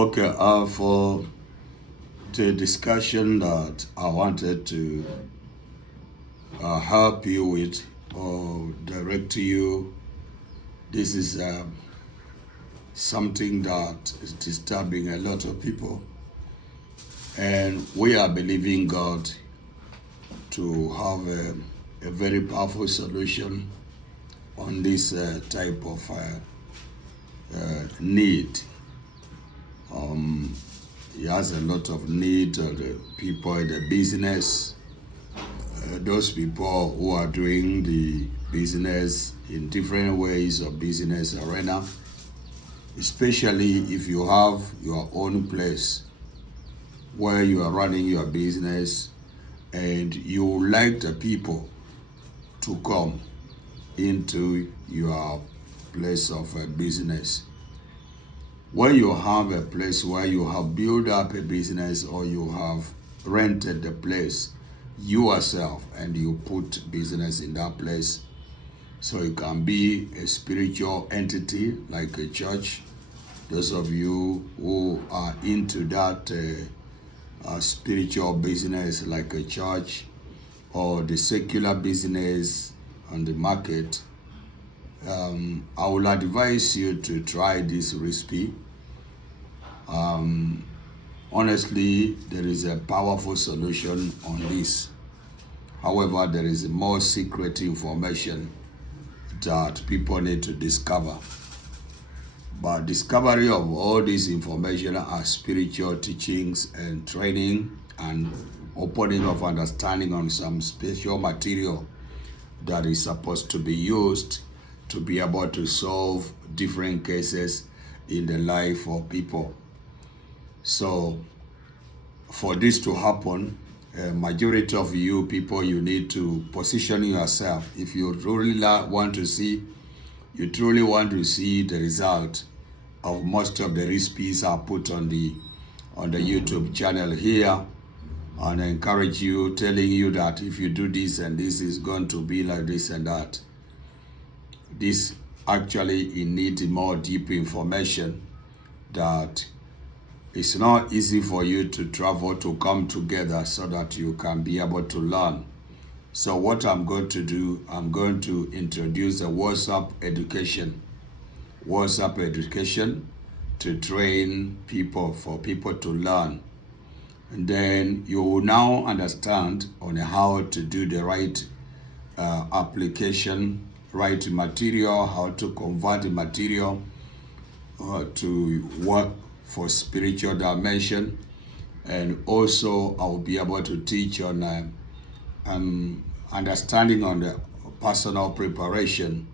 Okay, for the discussion that I wanted to help you with or direct to you, this is something that is disturbing a lot of people, and we are believing God to have a very powerful solution on this type of need. He has a lot of need of the people in the business, those people who are doing the business in different ways of business arena, especially if you have your own place where you are running your business and you like the people to come into your place of business. When you have a place where you have built up a business or you have rented the place yourself and you put business in that place, so it can be a spiritual entity like a church. Those of you who are into that spiritual business like a church, or the secular business on the market, I will advise you to try this recipe. Honestly, there is a powerful solution on this. However, there is more secret information that people need to discover. But discovery of all this information are spiritual teachings and training and opening of understanding on some special material that is supposed to be used to be able to solve different cases in the life of people. So for this to happen, a majority of you people, you need to position yourself. If you truly want to see the result of most of the recipes I put on the YouTube channel here, and I encourage you, telling you that if you do this and this is going to be like this and that. This actually, you need more deep information that it's not easy for you to travel to come together so that you can be able to learn. So what I'm going to do, I'm going to introduce a WhatsApp education to train people, for people to learn. And then you will now understand on how to do the right application, right material, how to convert the material to work for spiritual dimension. And also I will be able to teach on understanding on the personal preparation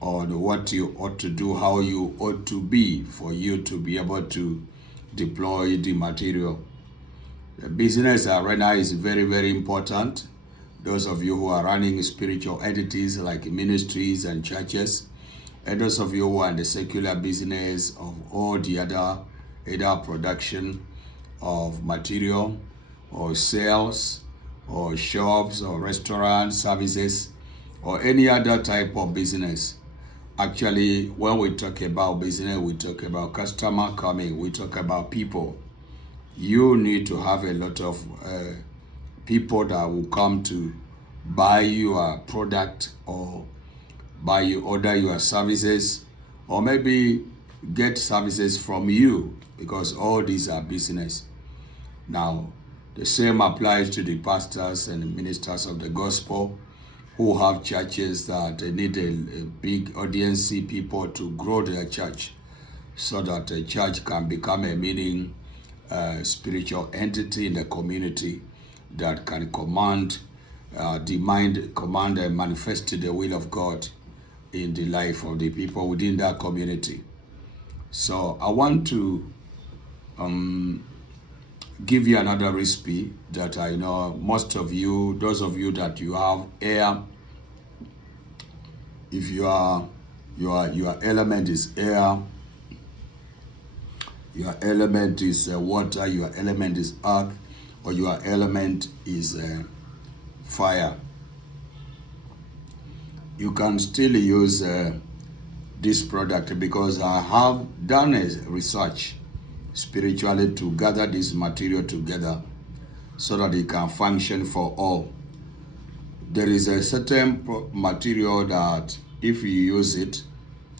on what you ought to do, how you ought to be for you to be able to deploy the material. The business arena is very, very important. Those of you who are running spiritual entities like ministries and churches, and those of you who are in the secular business of all the other, either production of material or sales or shops or restaurants, services, or any other type of business. Actually, when we talk about business, we talk about customer coming, we talk about people. You need to have a lot of people that will come to buy your product or order your services, or maybe get services from you, because all these are business. Now, the same applies to the pastors and ministers of the gospel who have churches that they need a big audience, people to grow their church so that the church can become a meaning spiritual entity in the community that can command and manifest the will of God in the life of the people within that community. So I want to give you another recipe that I know most of you, those of you that you have air, if your element is air, your element is water, your element is earth, or your element is fire, you can still use this product, because I have done a research spiritually to gather this material together so that it can function for all. There is a certain material that if you use it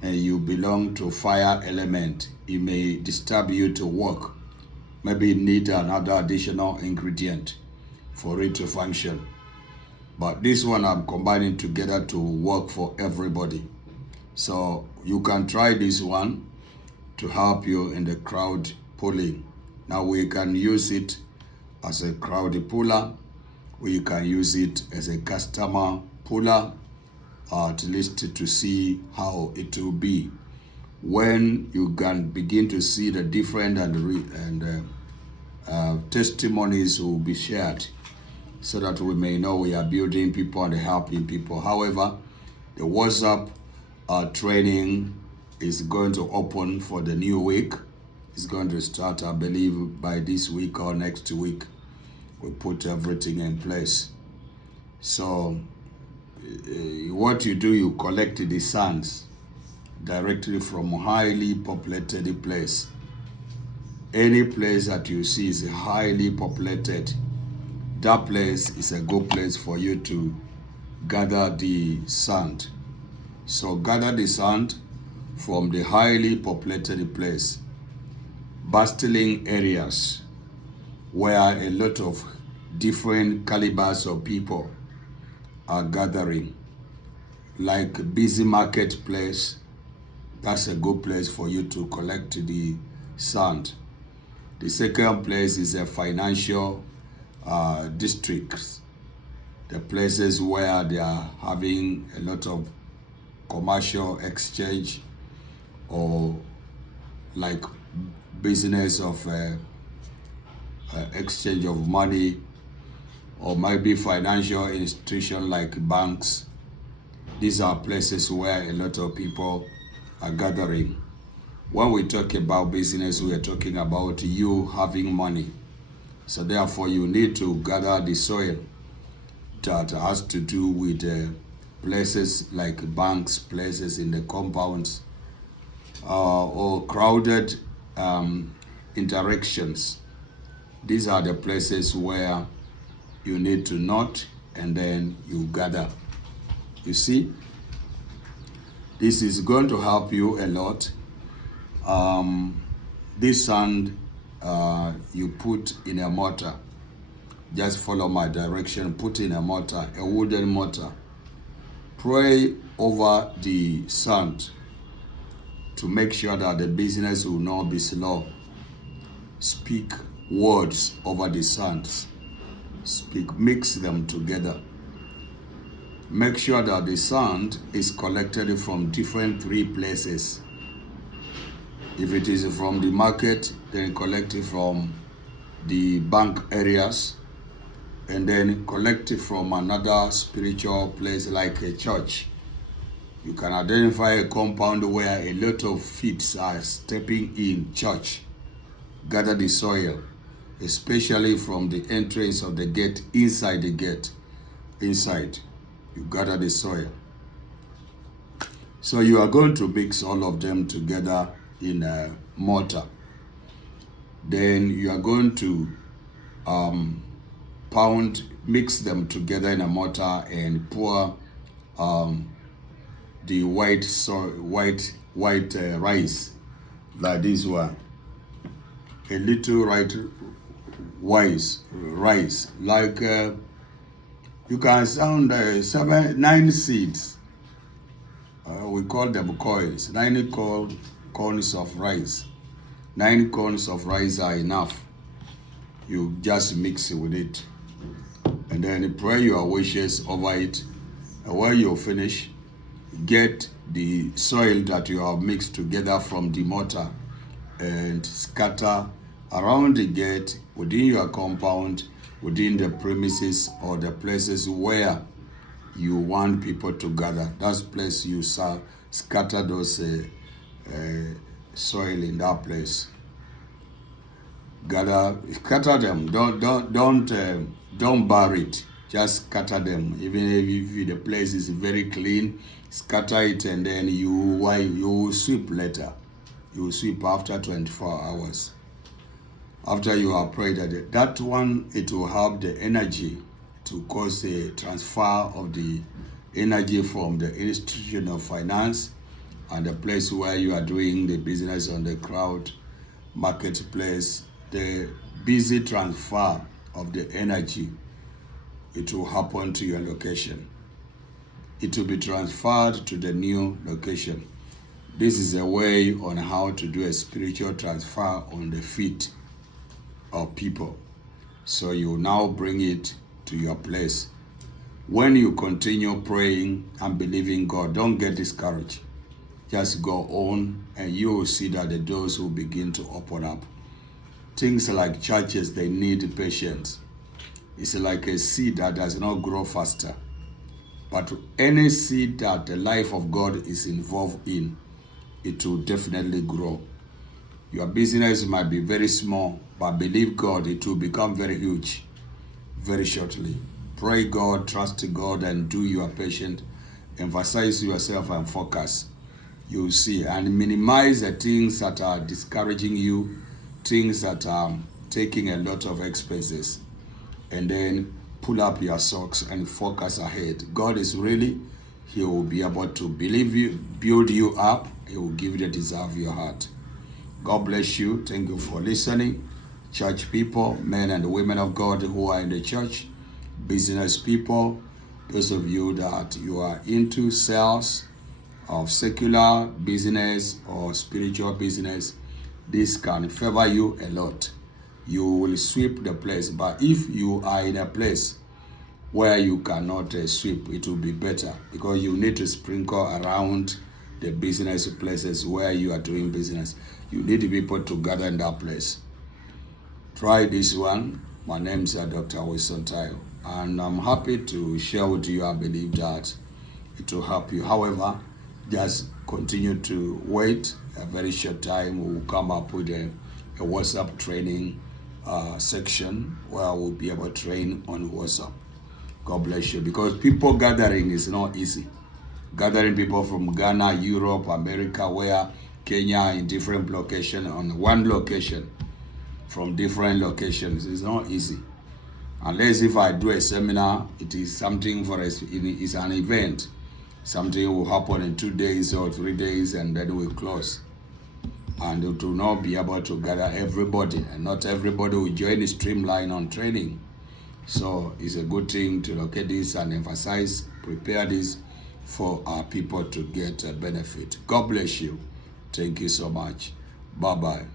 and you belong to fire element, it may disturb you to work. Maybe need another additional ingredient for it to function. But this one I'm combining together to work for everybody. So you can try this one to help you in the crowd pulling. Now we can use it as a crowd puller. We can use it as a customer puller, at least to see how it will be. When you can begin to see the different testimonies will be shared, so that we may know we are building people and helping people. However, the WhatsApp training is going to open for the new week. It's going to start, I believe, by this week or next week. We put everything in place. So what you do, you collect the sands directly from highly populated place. Any place that you see is highly populated, that place is a good place for you to gather the sand. So gather the sand from the highly populated place, bustling areas where a lot of different calibers of people are gathering, like busy marketplace. That's a good place for you to collect the sand. The second place is a financial districts, the places where they are having a lot of commercial exchange, or like business of exchange of money, or maybe financial institution like banks. These are places where a lot of people are gathering. When we talk about business, we are talking about you having money. So therefore, you need to gather the soil that has to do with places like banks, places in the compounds, or crowded interactions. These are the places where you need to knot and then you gather. You see, this is going to help you a lot. This sand you put in a mortar. Just follow my direction. Put in a mortar, a wooden mortar. Pray over the sand to make sure that the business will not be slow. Speak words over the sands. Mix them together. Make sure that the sand is collected from different 3 places. If it is from the market, then collect it from the bank areas, and then collect it from another spiritual place like a church. You can identify a compound where a lot of feet are stepping in church. Gather the soil, especially from the entrance of the gate, inside the gate. Inside, you gather the soil. So you are going to mix all of them together in a mortar. Then you are going to mix them together in a mortar and pour the white rice, like this one. A little rice, like you can sound 9 seeds. We call them coins. 9 corns of rice. 9 corns of rice are enough. You just mix it with it, and then pray your wishes over it. And when you finish, get the soil that you have mixed together from the mortar and scatter around the gate, within your compound, within the premises or the places where you want people to gather. That's place you scatter those soil in that place. Scatter them. Don't bury it. Just scatter them. Even if the place is very clean, scatter it, and then you sweep later. You sweep after 24 hours. After you have prayed that one, it will have the energy to cause a transfer of the energy from the institution of finance and the place where you are doing the business on the crowd marketplace. The busy transfer of the energy, it will happen to your location. It will be transferred to the new location. This is a way on how to do a spiritual transfer on the feet of people. So you now bring it to your place. When you continue praying and believing God, don't get discouraged. Just go on and you will see that the doors will begin to open up. Things like churches, they need patience. It's like a seed that does not grow faster. But any seed that the life of God is involved in, it will definitely grow. Your business might be very small, but believe God, it will become very huge very shortly. Pray God, trust God, and do your patient. Emphasize yourself and focus. You'll see, and minimize the things that are discouraging you, things that are taking a lot of expenses, and then pull up your socks and focus ahead. God is really, He will be able to believe you, build you up. He will give you the desire of your heart. God bless you. Thank you for listening. Church people, men and women of God who are in the church, business people, those of you that you are into sales of secular business or spiritual business, this can favor you a lot. You will sweep the place. But if you are in a place where you cannot sweep, it will be better, because you need to sprinkle around the business places where you are doing business. You need people to gather in that place. Try this one. My name is Dr. Wilson Tayo, and I'm happy to share with you. I believe that it will help you. However, just continue to wait. A very short time, we'll come up with a WhatsApp training section where we'll be able to train on WhatsApp. God bless you, because people gathering is not easy. Gathering people from Ghana, Europe, America, where Kenya, in different locations, on one location, from different locations, is not easy. Unless if I do a seminar, it is something for us, it's an event. Something will happen in 2 days or 3 days, and then we'll close. And it will not be able to gather everybody, and not everybody will join the streamline on training. So it's a good thing to look at this and emphasize, prepare this for our people to get a benefit. God bless you. Thank you so much. Bye-bye.